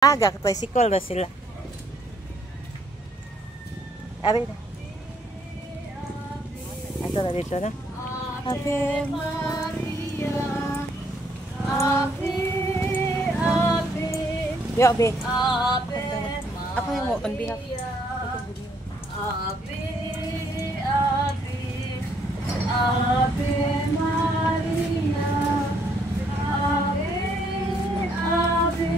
Aga, tricycle na sila. Ari na. Ito na dito na. Ave Maria, Ave, Ave, Ave, Ave. Ako yung mo, on behalf. Ave, Ave, Ave Maria, Ave, Ave,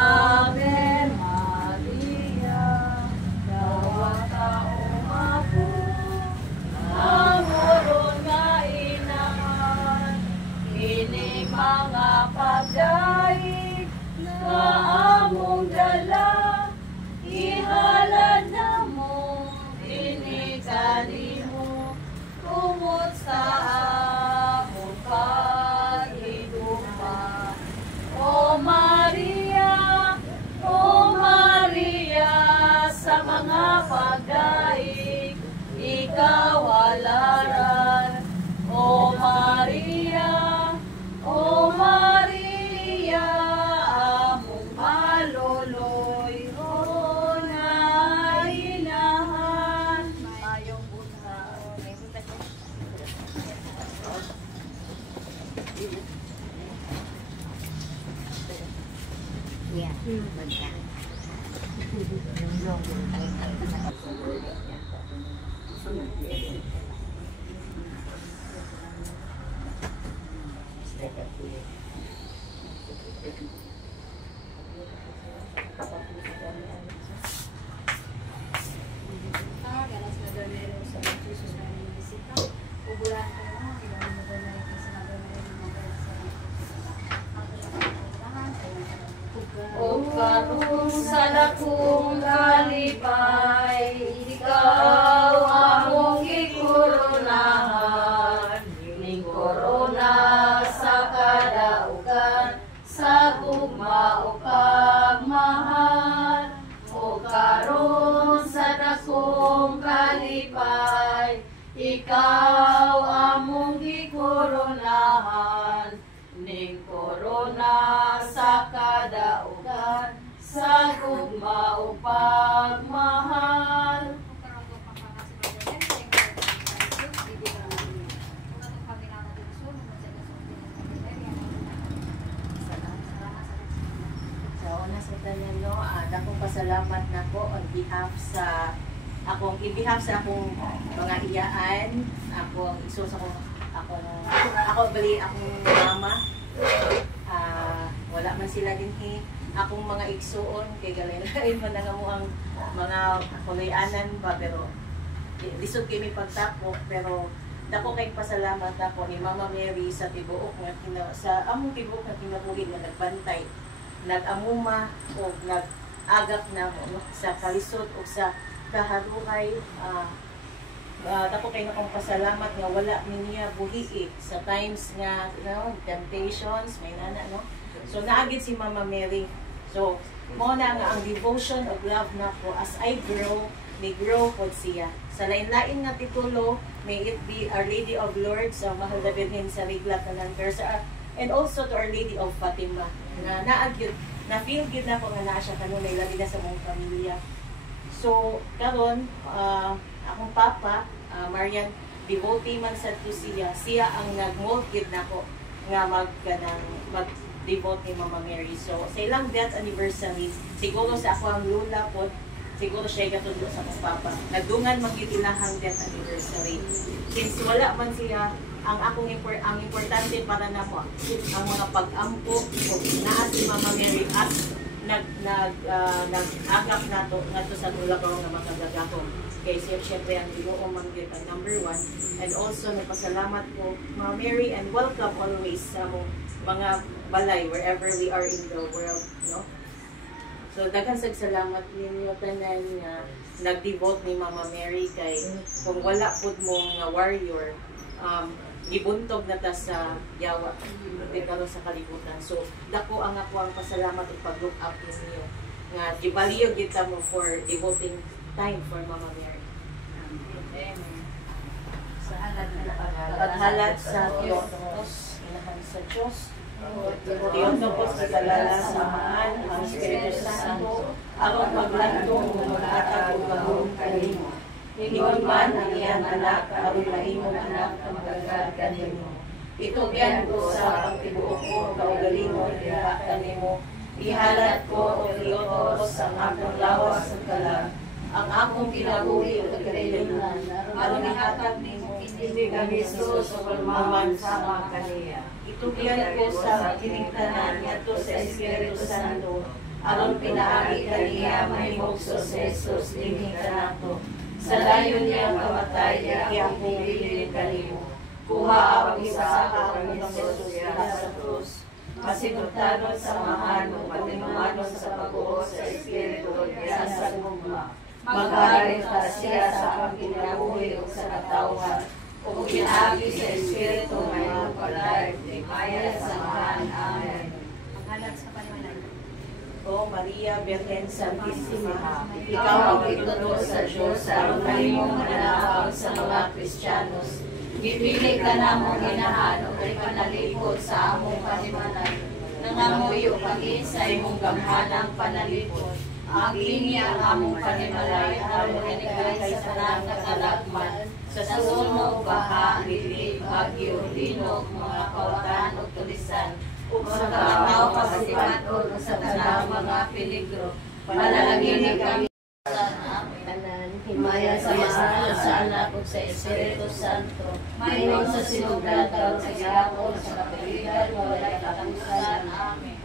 Ave Maria, dawa taong ako, amoron nga inahan, ini mga pagdaig na among dala, ihalad na mo, inikali mo, kumot sa among pag-iguma. O Maria, sa mga pagdaig, ikaw alaran. O Maria, among maloloy, o nainahan. Mayong buta. Yeah. O karong sa dakong kalipay, ikaw among gikoronahan, ning korona sa kadaugan, sa gugma o pagmahal. O karong sa dakong kalipay, ikaw among gikoronahan, ning korona sa kadaugan, sa gugma o pagmahal. So, una sa tanan, no, akong pasalamat na ko on behalf sa akong mga iyaan, akong iso sa akong mama. Wala man sila din akong mga igsuon kay galay man nga mo ang mga kuloyanan ba, pero lisod kami pagtapok, pero dako kay pasalamat ako ni Mama Mary sa tibuok nga sa among tibuok nga kinabuhi nga nagbantay, nag-amuma o nag-agak na mo sa kalisod o sa kaharuhay. Dako kay nakong pasalamat nga wala niya buhi sa times nga temptations may nana, no. So naagid si Mama Mary. So mo na nga ang devotion of love na ko as I grow, may grow pod siya sa lain-lain nga titulo, may it be Our Lady of Lourdes, Mahal na Birhen sa Riglat na Lanversa, and also to Our Lady of Fatima na naagid na feel good na ko nga naa siya kanunay labi na sa mong pamilya. So karon akong papa, Marian, devotee man sa siya ang nag-mold gid nako nga mag-devote ni Mama Mary. So sa ilang death anniversary, siguro sa ako ang lula po, siguro siya gatulo sa akong papa. Nagdungan maggitilahang death anniversary. Since wala man siya, ang importante para namo ang mga pag-ampo o naa si Mama Mary at nag-agap nato ngadto sa Tulabaw nga makagagahom. Kay siyempre ang Ginoo man gyud ang number 1, and also nagpasalamat ko Mama Mary, and welcome always sa mga balay wherever we are in the world, no. So daghang salamat ninyo tanan nga nag-devote ni Mama Mary, kay kung wala pud mo nga warrior, gibuntog na ta sa yawa pero sa kalibutan. So dako ang ako ang pasalamat ug pag-look up ninyo nga gibaliyo gid ta mo for devoting time for Mama Mary. Amen. Sa halad sa Diyos, inahan sa Diyos, Diyon ko sa kalala samahan ang Espiritu Santo, aron maglandong maghatag og gahom kanimo. Ingon man ang iyang anak, aron mahimong anak na magagad kanimo. Itugyan ko sa pagtibuok ko, kaugalingon, diha kanimo. Ihalat ko o iotos ang akong lawas sa kalag, ang akong kinabuhi o kagalilan, aron ihatag nimo hindi kami sus o kalmaman sama kaniya. Itugyan ko sa kiningtanan ngadto sa Espiritu Santo, aron pinaagi kaniya mahimong sus Jesus dinhi kanato. Sa dayon niyang kamatay, iyang pumili kanimo. Kuha ang isa sa akong Jesus sa krus. Masinugtanon sa mahan o patinumanon sa pag-uos sa Espiritu niya sa gugma. Mag-ari ta siya sa akong kinabuhi o sa katawhan, o pinaagi sa Espiritu ngayon palay, di maya sa mahan. Amen. Paghalag sa panimalay. O Maria, Virgen Santissima, ikaw ang ituto sa Diyos aron mahimong mananaog sa mga Kristiyanos. Gipili ka namong hinahan o kay panalipod sa among panimalay. Nangamuyo kami sa imong gamhanang panalipod. Aglingi ang among panimalay aron manikay sa tanan nga kalagman, sa sunog, baha, lilig, bagyo, linog, mga kawatan o tulisan, ug sa kamataw pasipadon o sa tanang mga peligro. Panalangin kami himaya sa mahal sa anak ug sa Espiritu Santo, mayroon sa sinugdagan sa gihapon sa kapiligiran nga walay katapusan. Amen.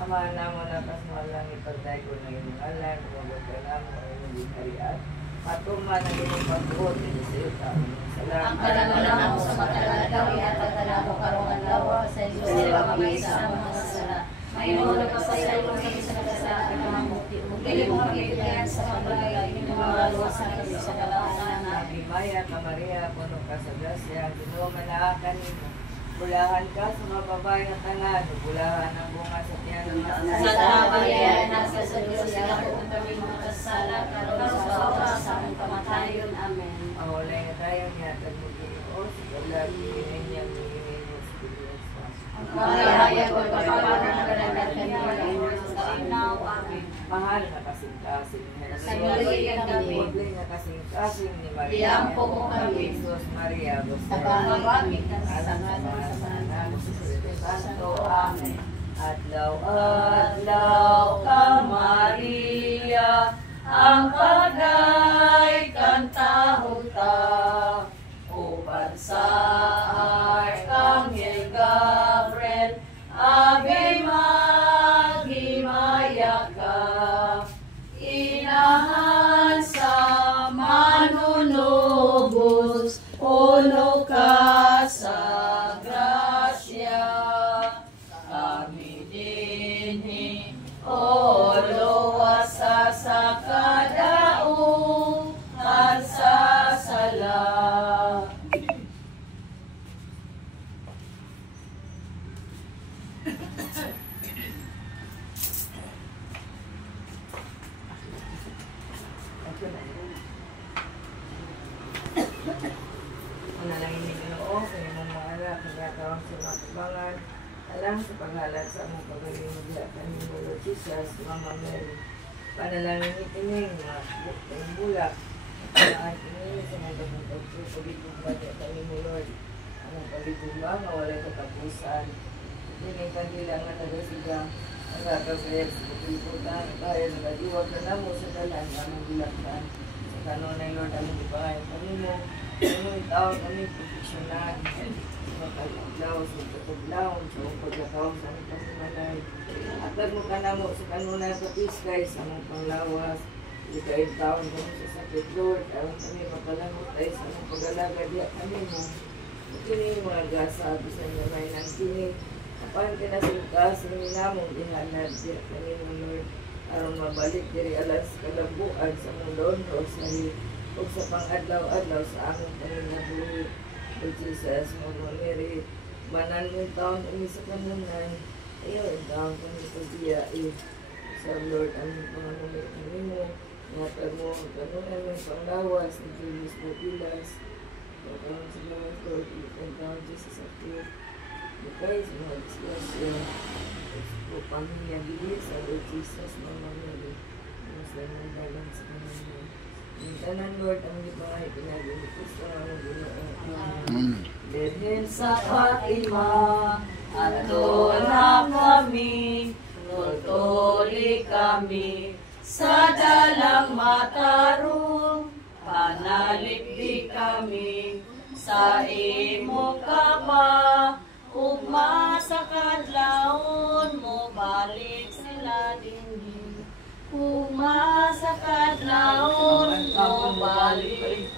Ama namo na kasmalang ipagday ko na iyong alam, kumabot ka namo ang iyong hariat. Matuman ang iyong pagbuot, ito sa iyo taon. Ang kalagalan mo sa matalagaw, ihatag na mo karungan lawa sa iyo sa mga sa mga sala. Mayroon na pasayalo kami sa kasalanan ng mga muti. Dili mo magiging sa pagbalay ng mga luwasan kami sa kalagalan. Ave Maria, ka Maria, puno ka sa grasya, Ginoo manaakan nimo. Bulahan ka sa mga babae na tanan, bulahan ang bunga sa tiyan ng Santa Maria, nasa sa Diyos, ako ang kami makasala, karoon sa oras sa among kamatayon. Amen. Mahulay na tayo niya, tagmugin-os, galagi, ninyang nilinis, bilis. Kaya ko pagpaparan ng kanagal kanila, sa inaw. Amen. Mahal na kasing-kasing ni Sa muli kami. Muli na kasing-kasing ni Maria. Iyampo mo kami. Jesus Maria, Sa pangawagin ka sa ngalan sa Anak sa Espiritu Santo. Amen. Adlaw ka Maria, ang pagay kantahog ta, upan sa Arkanghel Gabriel, Ave maghimaya ka, inahan sa manunubos, puno ka sa grasya, kami dinhi, o luwasa sa kadaong kansasala. Manalangin ni Ginoo sa imong mga anak nagkatawang sa mga tubangan, alang sa paghalat sa among pagaling maglakan ni Lord Jesus, Mama Mary. Panalangin ni kining mga bulak, ang kining sa mga damang pagpupagitong bagay kami mo Lord. Anong pagituma nga walay katapusan. Kining kandila nga taga-siga, nagkakasayag sa pagpuputan, kaya nagadiwag na namo sa talan nga among bulaktan. Sa kanunay Lord, among ipahay kami mo, anong tawag kami professional, makalaw sa katuglaw, sa pagkataw sa aming pagkamalay. Atag mo ka na mo sa kanunay patiskay sa among panglawas. Hindi kayo taon kami sa sakit Lord, aron kami makalamot tayo sa among pag-alaga diya kami mo. Kini mga gasa, bisan gamay ng kini. Apan kinasilkasin ni namong dihanad diya kami mo Lord, aron mabalik diri alas kalabuan sa mong Lord Rosary. O sa pang-adlaw-adlaw sa aming panginabuhi. O Jesus, Mama Mary, banan mong taon umi sa kanunay, Ayaw, ang ko ni pagbiyain. Sa Lord, ang panganunin mo, ingatan mo ang kanunan ng panglawas, ng kilis na pilas. Pagkaroon sa mga Lord, ikan ka ang Diyos sa sakit. Bukay sa mga disgrasya. O pamilya, bilis sa Lord Jesus, mga Mary. Mas lang ang dalang sa mga Lord. Ang tanan, Lord, ang ibangay, pinag-inikos na ang Ginoo. Birhen sa Fatima, ato na kami, tutuli kami, sa dalang matarong, panalig di kami, sa imo ka pa, ugma sa kadlaon mo, balik sila dinhi. Ugma sa kadlaon mo, balik